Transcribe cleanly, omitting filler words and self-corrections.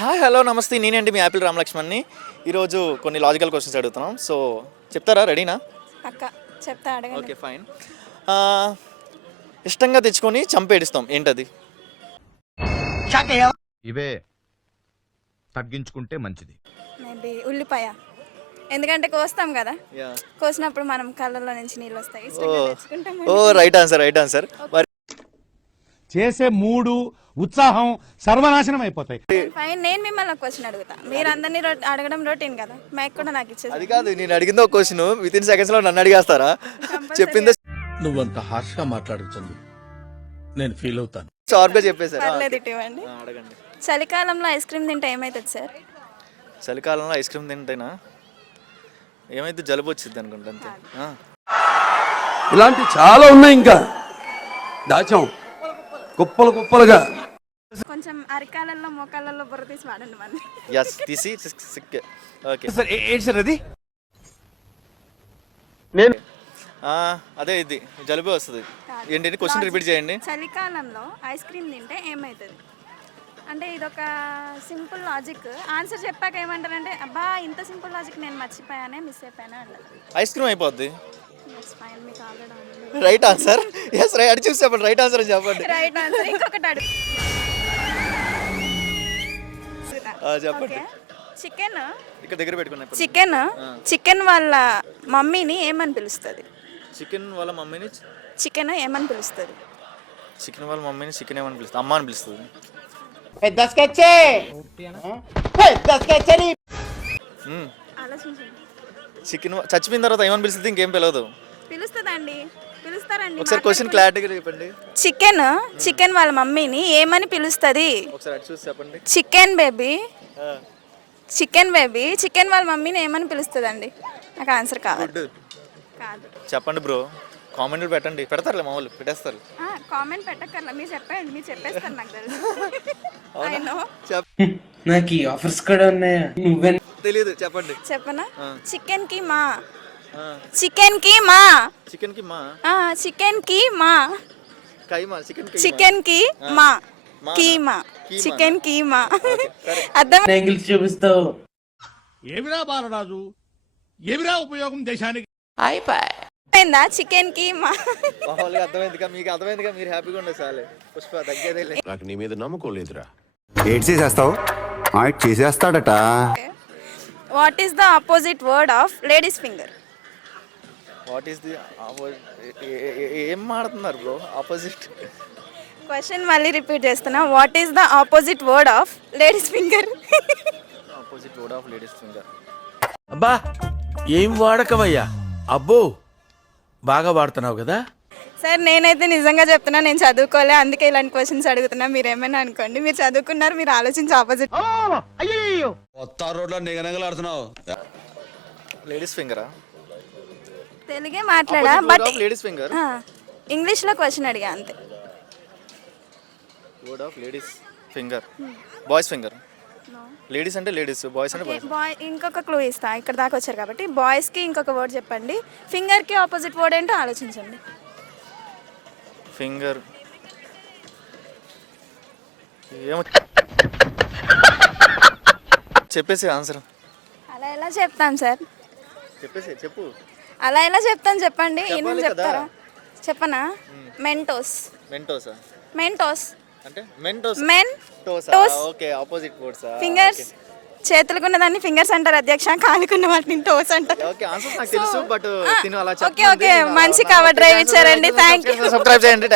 Hi hello నమస్తే, నేనేంటి మీ Apple రామలక్ష్మణ్ని. ఈరోజు కొన్ని లాజికల్ క్వశ్చన్స్ అడుగుతున్నాం. సో చెప్తారా? రెడీనా? అక్క చెప్తా, అడగండి. Okay fine. ఇష్టంగా తెచ్చుకొని చంపేడిస్తాం, ఏంటది? ఇవే తగ్గించుకుంటే మంచిది. మేబీ ఉల్లిపాయ. ఎందుకంటే కోస్తాం కదా, యా. కోసినప్పుడు మనం కళ్ళల్లో నుంచి నీళ్ళు వస్తాయి. ఓ ఇష్టంగా తెచ్చుకుంటాం. ఓ రైట్ ఆన్సర్. మరి చేసే మూడు ఉత్సాహం సర్వనాశనం అయిపోతాయి. ఫైన్, నేను మిమ్మల్ని ఒక క్వశ్చన్ అడుగుతా. మీరు అందరినీ అడగడం రొటీన్ కదా, మైక్ కూడా నాకు ఇచ్చేది. అది కాదు, నేను అడిగింది ఒక క్వశ్చన్, విత్ ఇన్ సెకండ్స్ లో నన్ను అడిగేస్తారా? చెప్పిందే నువ్వంత హార్ష్ గా మాట్లాడుతుంది, నేను ఫీల్ అవుతాను. షార్ప్ గా చెప్పేశారు. పర్లేదు, ఇవ్వండి. అడగండి. చలికాలంలో ఐస్ క్రీమ్ తింటే ఏమవుతుంది సార్? చలికాలంలో ఐస్ క్రీమ్ తింటేనా ఏమైతే జలుబు వచ్చింది అనుకుంటా, అంతే. ఇలాంటి చాలా ఉన్నాయి, ఇంకా దాచాం కుప్పలు కుప్పలుగా. కొంచెం అరికాలలో మోకాళ్ళలో బుర్ర తీసి వాడండి మంది. యస్, తీసి ఓకే. ఏంటి సార్ అది? అదే ఇది జలుబు వస్తుంది. ఏంటి క్వశ్చన్ రిపీట్ చేయండి. చలికాలంలో ఐస్ క్రీమ్ తింటే ఏమవుతుంది అంటే ఇదొక సింపుల్ లాజిక్. ఆన్సర్ చెప్పాక ఏమంటారంటే అబ్బా ఇంత సింపుల్ లాజిక్ నేను మర్చిపోయానే, మిస్ అయిపోయానే అంటారు. ఐస్ క్రీమ్ అయిపోద్ది. మీకు already right answer. Yes right. అడి చూసి చెప్పండి, రైట్ ఆన్సర్ అని చెప్పండి. Right answer. ఇంకొకటి అడుగు. చెప్పండి. చికెన్ ఇక్కడ దగ్గర పెట్టుకున్నా. చికెన్ వాళ్ళ మమ్మీని ఏమని పిలుస్తుంది? చికెన్ వాళ్ళ మమ్మీని చికెన్ ఏమని పిలుస్తుంది? చికెన్ వాళ్ళ మమ్మీని చికెన్ ఏమని పిలుస్తుంది? అమ్మ అని పిలుస్తుంది. ఆలోచించండి. చికెన్ చచ్చిపోయిన తర్వాత ఏమని పిలుస్తుంది? ఇంకేం పిలవదు. పిలుస్తుందండి, పిలుస్తారండి. ఒకసారి క్వశ్చన్ క్లారిటీగా చెప్పండి. చికెన్ వాళ్ళ మమ్మీని ఏమని పిలుస్తుంది? ఒకసారి అటు చూసి చెప్పండి. చికెన్ బేబీ చికెన్ వాళ్ళ మమ్మీని ఏమని పిలుస్తుందండి? నాకు ఆన్సర్ కావాలి. కాదు, చెప్పండి బ్రో. కామెంట్లు పెట్టండి. పెడతారులే, మామూలు పెట్టేస్తారు. కామెంట్ పెట్టక్కర్లా, మీరు చెప్పండి. మీరు చెప్పేస్తారు, నాకు తెలుసు. నాకు ఈ ఆఫర్స్ కూడా ఉన్నాయా? నువ్వే తెలీదు, చెప్పండి. చెప్పనా? చికెన్ కి మా చికెన్ కి మా కైమా. చికెన్ కి మా కీమా చికెన్ కీమా. అర్థం? యాంగిల్స్ చూపిస్తావు. ఏమిరా బాలరాజు, ఏమిరా ఉపయోగం దేశానికి? అర్థమైందా? చికెన్ కీమా. మామూలుగా అర్థమైందిగా, మీకు అర్థమైందిగా, మీరు హ్యాపీగా ఉండే చాలే. పుష్ప తగ్గేదే. నాకు నీ మీద నమ్మకం లేదురా. ఏడ్ చేసేస్తావు, చేసేస్తాడట. What is the opposite word of ladies finger? What is the ఏం మాడుతున్నారు బ్రో? ఆపోజిట్ క్వశ్చన్ మళ్ళీ రిపీట్ చేస్తున్నా. What is the opposite word of ladies finger? Opposite word of ladies finger. అబ్బా ఏం వాడకవయ్యా, అబ్బో బాగా వాడుతున్నావు కదా సార్. నేనైతే నిజంగా చెప్తున్నా, నేను చదువుకోలే, అందుకే ఇలాంటి క్వశ్చన్స్ అడుగుతున్నా. మీరు ఏమైనా అనుకోండి, మీరు చదువుకున్నారు, మీరు ఆలోచించి ఆపోజిట్. కొత్త రోడ్లో నిగనగలాడుతున్నావు. లేడీస్ ఫింగరా? తెలుగే మాట్లాడా, బట్ లేడీస్ ఫింగర్ ఇంగ్లీష్ లో క్వశ్చన్ అడిగా అంతే. Word of ladies finger. Boys finger. Ladies అంటే లేడీస్, బాయ్స్ అంటే బాయ్స్. బాయ్ ఇంకొక క్లూ ఇస్తా, ఇక్కడ దాకా వచ్చారు కాబట్టి. బాయ్స్ కి ఇంకొక వర్డ్ చెప్పండి. ఫింగర్ కి ఆపోజిట్ వర్డ్ ఏంటో ఆలోచించండి. ఫింగర్ ఏమో చెప్పేసి ఆన్సర్. అలా ఎలా చెప్తాను సార్? చెప్పు. అలా ఎలా చెప్తాను చెప్పండి. చెప్పాలి నేను చెప్తారా? చెప్పనా? మెంటోస్. అంటే Mentos. Okay, opposite words. Fingers, చేతులకున్న దాన్ని ఫింగర్స్ అంటారు అధ్యక్ష, కాలుకున్న వాటిని టోస్ అంటారు. ఓకే, ఆన్సర్ నాకు తెలుసు, బట్ తిను అలా ఓకే మంచి కవర్ డ్రైవ్ ఇచ్చారండి. థాంక్యూ. సబ్స్క్రైబ్ చేయండి.